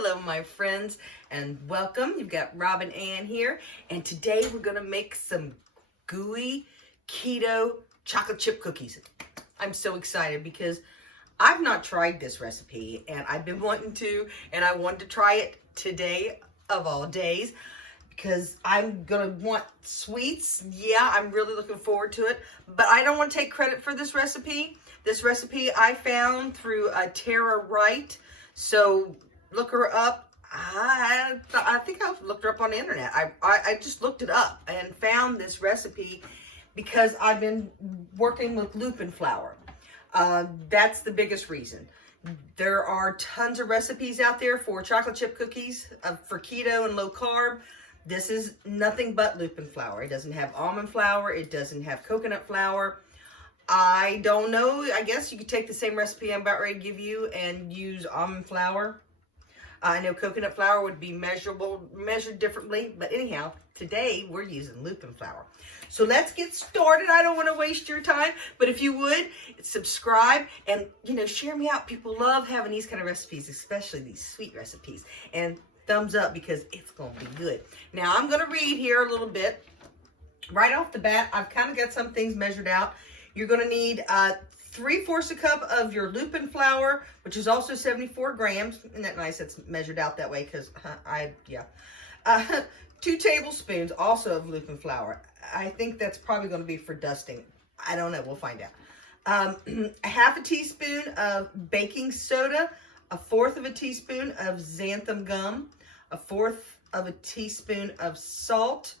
Hello, my friends, and welcome. You've got Rob and Ann here, and today we're going to make some gooey keto chocolate chip cookies. I'm so excited because I've not tried this recipe, and I've been wanting to, and I wanted to try it today of all days because I'm going to want sweets. Yeah, I'm really looking forward to it, but I don't want to take credit for this recipe. This recipe I found through Tara Wright, so look her up. I think I looked her up on the internet. I just looked it up and found this recipe because I've been working with lupin flour. That's the biggest reason. There are tons of recipes out there for chocolate chip cookies for keto and low carb. This is nothing but lupin flour. It doesn't have almond flour. It doesn't have coconut flour. I don't know. I guess you could take the same recipe I'm about ready to give you and use almond flour. I know coconut flour would be measured differently, but anyhow, today we're using lupin flour. So let's get started. I don't want to waste your time, but if you would, subscribe and, share me out. People love having these kind of recipes, especially these sweet recipes. And thumbs up because it's going to be good. Now, I'm going to read here a little bit. Right off the bat, I've kind of got some things measured out. You're going to need 3/4 a cup of your lupin flour, which is also 74 grams. Isn't that nice? It's measured out that way because 2 tablespoons also of lupin flour. I think that's probably going to be for dusting. I don't know. We'll find out. 1/2 teaspoon of baking soda, 1/4 teaspoon of xanthan gum, 1/4 teaspoon of salt.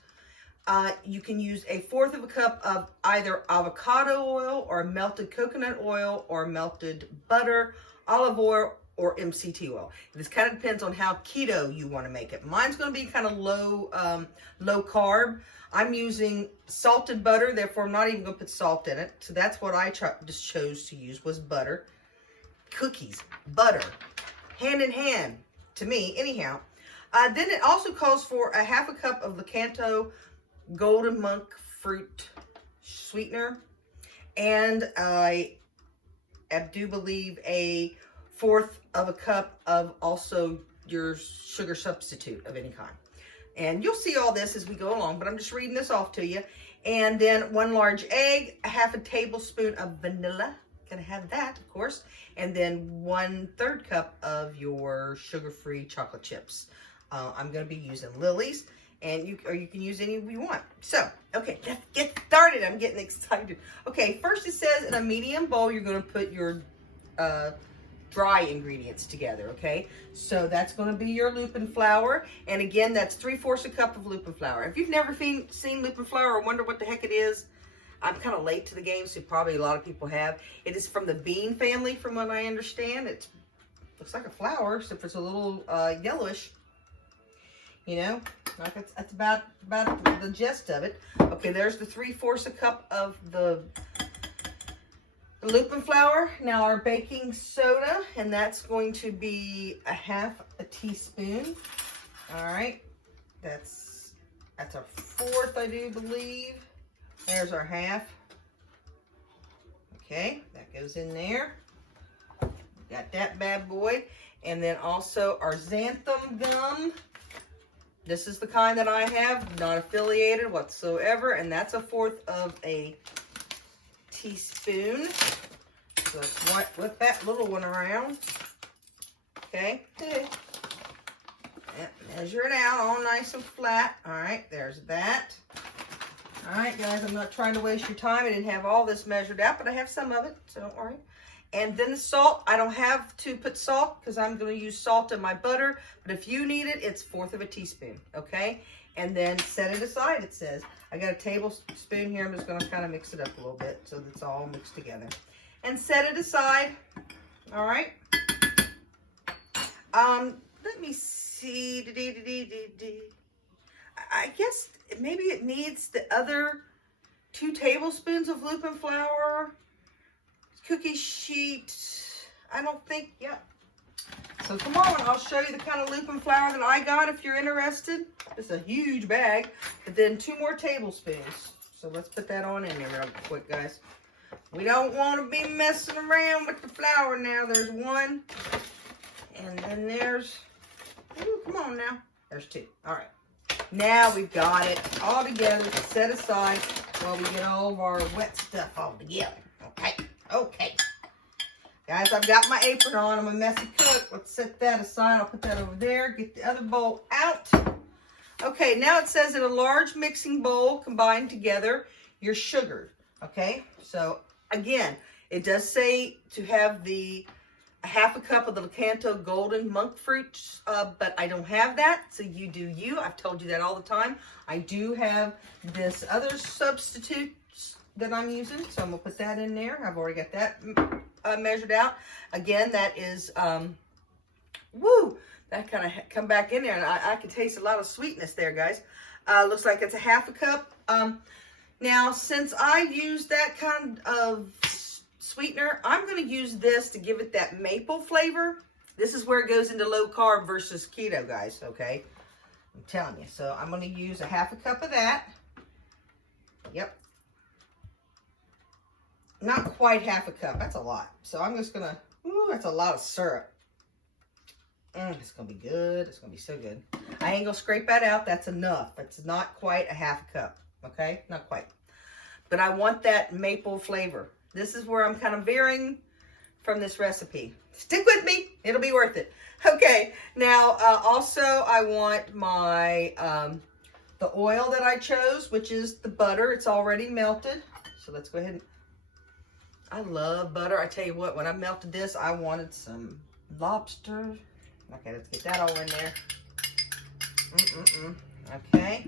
You can use 1/4 cup of either avocado oil or melted coconut oil or melted butter, olive oil, or MCT oil. This kind of depends on how keto you want to make it. Mine's going to be kind of low carb. I'm using salted butter, therefore I'm not even going to put salt in it. So that's what I just chose to use was butter. Cookies, butter, hand in hand to me, anyhow. Then it also calls for 1/2 cup of Keto golden monk fruit sweetener, and I do believe 1/4 cup of also your sugar substitute of any kind. And you'll see all this as we go along, but I'm just reading this off to you. And then 1 large egg, 1/2 tablespoon of vanilla, gonna have that of course, and then 1/3 cup of your sugar-free chocolate chips. I'm gonna be using Lily's. And you can use any you want. So, okay, let's get started. I'm getting excited. Okay, first it says in a medium bowl, you're going to put your dry ingredients together, okay? So that's going to be your lupin flour. And again, that's 3/4 cup of lupin flour. If you've never seen lupin flour or wonder what the heck it is, I'm kind of late to the game, so probably a lot of people have. It is from the bean family, from what I understand. It looks like a flour, except it's a little yellowish. Like that's about the gist of it. Okay, there's the 3/4 cup of the lupin flour. Now our baking soda, and that's going to be 1/2 teaspoon. All right, that's 1/4, I do believe. There's our 1/2. Okay, that goes in there. Got that bad boy, and then also our xanthan gum. This is the kind that I have, not affiliated whatsoever, and that's 1/4 teaspoon. So let's whip that little one around. Okay. Measure it out all nice and flat. All right, there's that. All right, guys, I'm not trying to waste your time. I didn't have all this measured out, but I have some of it, so don't worry. And then the salt, I don't have to put salt because I'm going to use salt in my butter. But if you need it, it's 1/4 teaspoon, okay? And then set it aside, it says. I got a tablespoon here. I'm just going to kind of mix it up a little bit so that it's all mixed together. And set it aside, all right? Let me see. I guess maybe it needs the other 2 tablespoons of lupin flour. Cookie sheet, I don't think, yeah. So come on, I'll show you the kind of lupin flour that I got if you're interested. It's a huge bag, but then 2 more tablespoons. So let's put that on in there real quick, guys. We don't want to be messing around with the flour now. There's 1, and then there's Come on now. There's 2. All right. Now we've got it all together, set aside while we get all of our wet stuff all together. Okay. Okay. Guys, I've got my apron on. I'm a messy cook. Let's set that aside. I'll put that over there. Get the other bowl out. Okay, now it says in a large mixing bowl, combine together your sugar. Okay, so again, it does say to have a half a cup of the Keto golden monk fruit, but I don't have that, so you do you. I've told you that all the time. I do have this other substitute that I'm using, so I'm gonna put that in there. I've already got that measured out. Again, that is, that kind of come back in there, and I can taste a lot of sweetness there, guys. Looks like it's a half a cup. Now, since I use that kind of sweetener, I'm going to use this to give it that maple flavor. This is where it goes into low carb versus keto, guys, okay? I'm telling you. So I'm going to use a half a cup of that. Yep. Not quite half a cup. That's a lot. So I'm just going to, that's a lot of syrup. It's going to be good. It's going to be so good. I ain't going to scrape that out. That's enough. It's not quite a half a cup. Okay? Not quite. But I want that maple flavor. This is where I'm kind of veering from this recipe. Stick with me. It'll be worth it. Okay. Now, also, I want my, the oil that I chose, which is the butter. It's already melted. So let's go ahead and, I love butter. I tell you what, when I melted this, I wanted some lobster. Okay, let's get that all in there. Okay.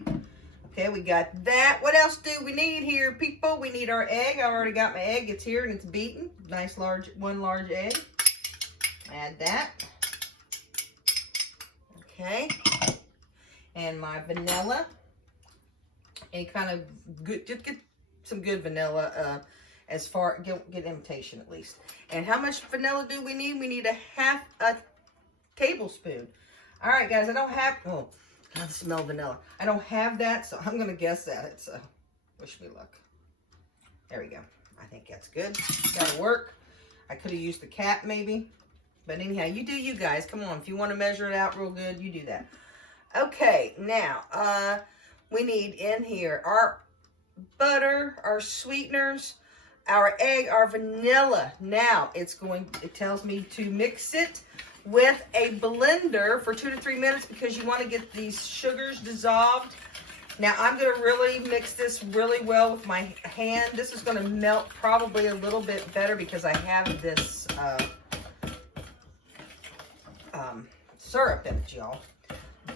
Okay, we got that. What else do we need here, people? We need our egg. I already got my egg. It's here and it's beaten. Nice one large egg. Add that. Okay. And my vanilla. And kind of good, just get some good vanilla as far, get imitation at least. And how much vanilla do we need? We need a half a tablespoon. All right, guys, I don't have, oh, I smell vanilla. I don't have that, so I'm going to guess that. It's, wish me luck. There we go. I think that's good. That'll work. I could have used the cap maybe. But anyhow, you do you guys. Come on. If you want to measure it out real good, you do that. Okay, now, we need in here our butter, our sweeteners, our egg, our vanilla. Now, it tells me to mix it with a blender for 2 to 3 minutes because you want to get these sugars dissolved. Now I'm going to really mix this really well with my hand. This is going to melt probably a little bit better because I have this syrup in it, y'all.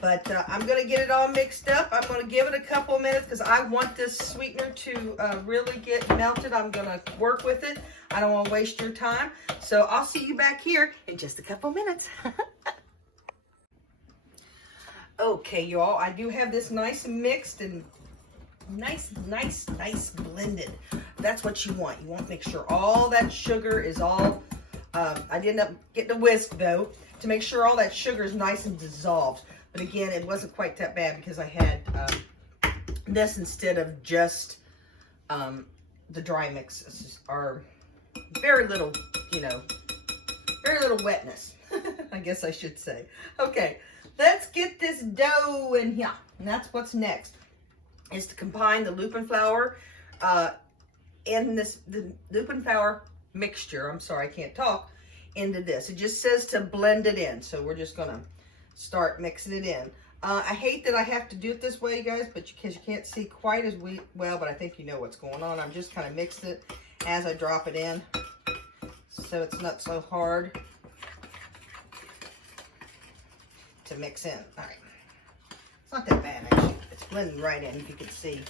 But I'm going to get it all mixed up. I'm going to give it a couple of minutes because I want this sweetener to really get melted. I'm going to work with it. I don't want to waste your time. So I'll see you back here in just a couple of minutes. Okay, y'all. I do have this nice mixed and nice blended. That's what you want. You want to make sure all that sugar is all, I did end up getting a whisk though, to make sure all that sugar is nice and dissolved. But again, it wasn't quite that bad because I had this instead of just the dry mixes, or very little, very little wetness, I guess I should say. Okay, let's get this dough in here. And that's what's next, is to combine the lupin flour in the lupin flour mixture. I'm sorry, I can't talk. Into this. It just says to blend it in. So we're just going to start mixing it in. I hate that I have to do it this way, guys, but because you can't see quite as well, but I think you know what's going on. I'm just kind of mixing it as I drop it in, so it's not so hard to mix in. All right. It's not that bad, actually. It's blending right in, if you can see.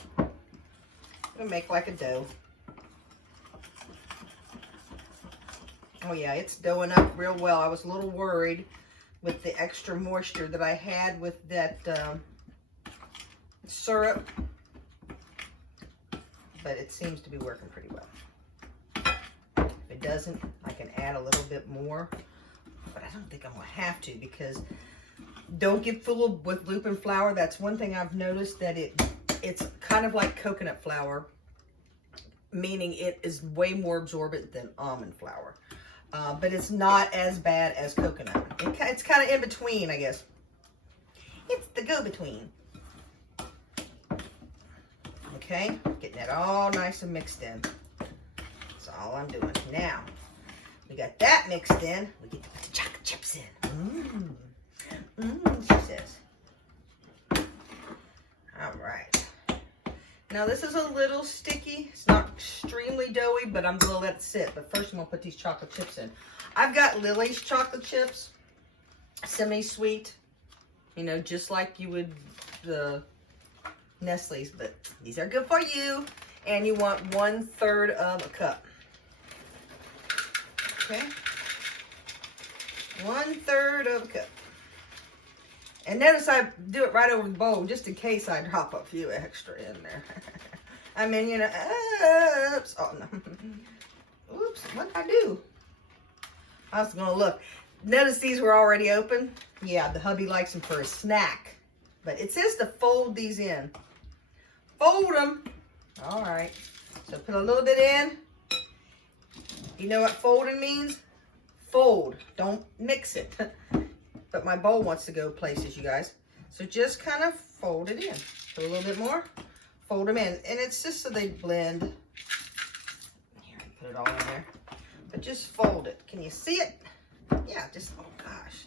It'll make like a dough. Oh yeah, it's doughing up real well. I was a little worried with the extra moisture that I had with that syrup, but it seems to be working pretty well. If it doesn't, I can add a little bit more, but I don't think I'm gonna have to, because don't get fooled with lupin flour. That's one thing I've noticed, that it's kind of like coconut flour, meaning it is way more absorbent than almond flour. But it's not as bad as coconut. It's kind of in between, I guess. go-between. Okay, getting that all nice and mixed in. That's all I'm doing. Now, we got that mixed in. We get to put the chocolate chips in. She says. All right. Now, this is a little sticky. It's not extremely doughy, but I'm going to let it sit. But first, I'm going to put these chocolate chips in. I've got Lily's chocolate chips, semi-sweet, you know, just like you would the Nestle's, but these are good for you. And you want 1/3 of a cup. Okay? 1/3 of a cup. And notice I do it right over the bowl just in case I drop a few extra in there. I mean, you know, oops. Oh, no. Oops, what did I do? I was going to look. Notice these were already open. Yeah, the hubby likes them for a snack. But it says to fold these in. Fold them. All right. So put a little bit in. You know what folding means? Fold. Don't mix it. But my bowl wants to go places, you guys. So just kind of fold it in. Put a little bit more. Fold them in. And it's just so they blend. Here, put it all in there. But just fold it. Can you see it? Yeah, just, oh gosh.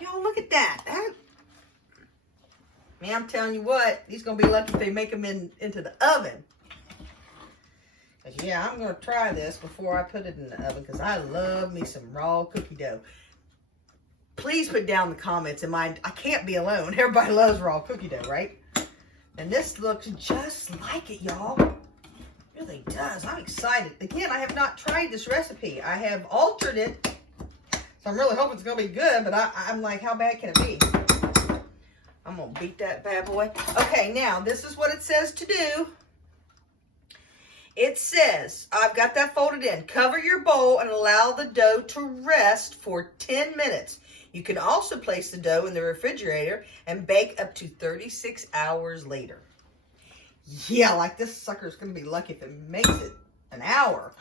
Y'all, look at that. Man, I'm telling you what, these going to be lucky if they make them into the oven. Because, yeah, I'm going to try this before I put it in the oven because I love me some raw cookie dough. Please put down in the comments, I can't be alone. Everybody loves raw cookie dough, right? And this looks just like it, y'all. It really does. I'm excited. Again, I have not tried this recipe. I have altered it. So I'm really hoping it's going to be good, but I'm like, how bad can it be? I'm going to beat that bad boy. Okay, now, this is what it says to do. It says, I've got that folded in. Cover your bowl and allow the dough to rest for 10 minutes. You can also place the dough in the refrigerator and bake up to 36 hours later. Yeah, like this sucker's going to be lucky if it makes it an hour.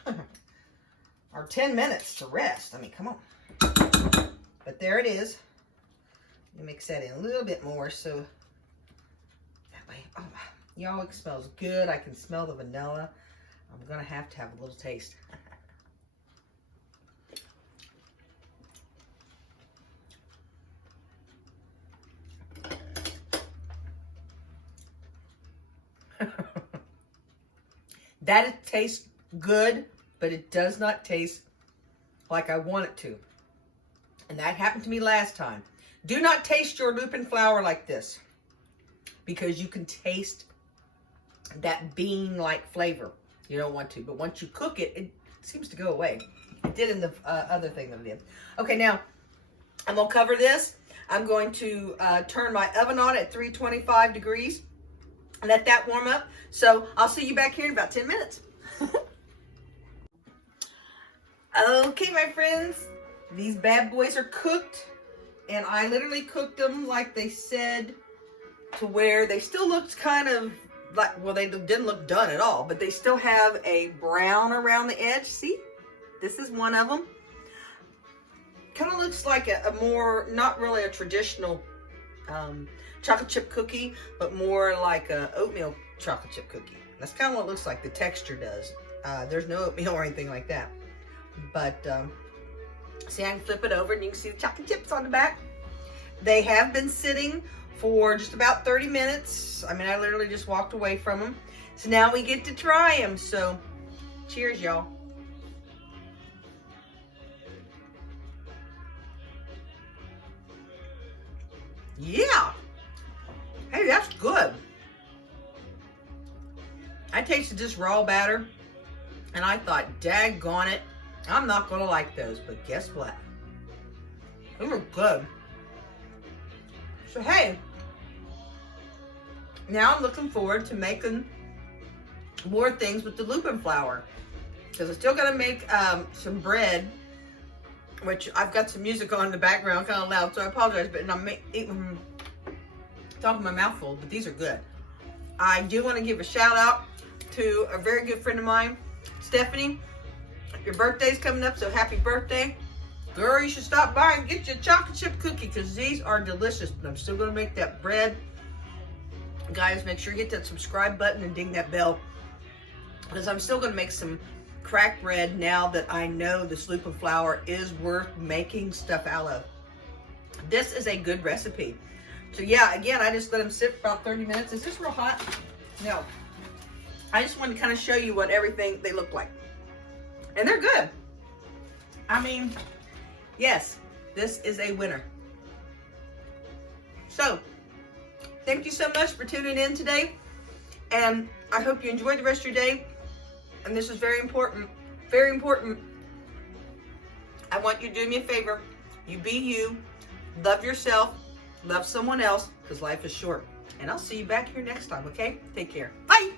Or 10 minutes to rest. I mean, come on. But there it is. Let me mix that in a little bit more so that way, oh, y'all, it smells good. I can smell the vanilla. I'm going to have a little taste. That it tastes good, but it does not taste like I want it to. And that happened to me last time. Do not taste your lupin flour like this because you can taste that bean-like flavor. You don't want to, but once you cook it, it seems to go away. It did in the other thing that I did. Okay, now I'm going to cover this. I'm going to turn my oven on at 325 degrees. Let that warm up. So I'll see you back here in about 10 minutes. Okay, my friends. These bad boys are cooked. And I literally cooked them like they said, to where they still looked kind of like, well, they didn't look done at all, but they still have a brown around the edge. See? This is one of them. Kind of looks like a more, not really a traditional chocolate chip cookie, but more like a oatmeal chocolate chip cookie. That's kind of what it looks like. The texture does. There's no oatmeal or anything like that. But, see, I can flip it over and you can see the chocolate chips on the back. They have been sitting for just about 30 minutes. I mean, I literally just walked away from them. So now we get to try them. So, cheers, y'all. Yeah. Hey, that's good. I tasted this raw batter, and I thought, daggone it, I'm not going to like those. But guess what? They were good. So, hey, now I'm looking forward to making more things with the lupin flour. Because I still got to make some bread, which I've got some music on in the background, kind of loud, so I apologize. But I'm talking my mouth full, but these are good. I do want to give a shout out to a very good friend of mine, Stephanie. Your birthday's coming up, so happy birthday. Girl, you should stop by and get your chocolate chip cookie because these are delicious. And I'm still going to make that bread. Guys, make sure you hit that subscribe button and ding that bell because I'm still going to make some cracked bread now that I know this lupin flour is worth making stuff out of. This is a good recipe. So yeah, again, I just let them sit for about 30 minutes. Is this real hot? No. I just wanted to kind of show you what everything they look like. And they're good. I mean, yes, this is a winner. So, thank you so much for tuning in today. And I hope you enjoy the rest of your day. And this is very important. Very important. I want you to do me a favor. You be you. Love yourself. Love someone else. Because life is short. And I'll see you back here next time, okay? Take care. Bye.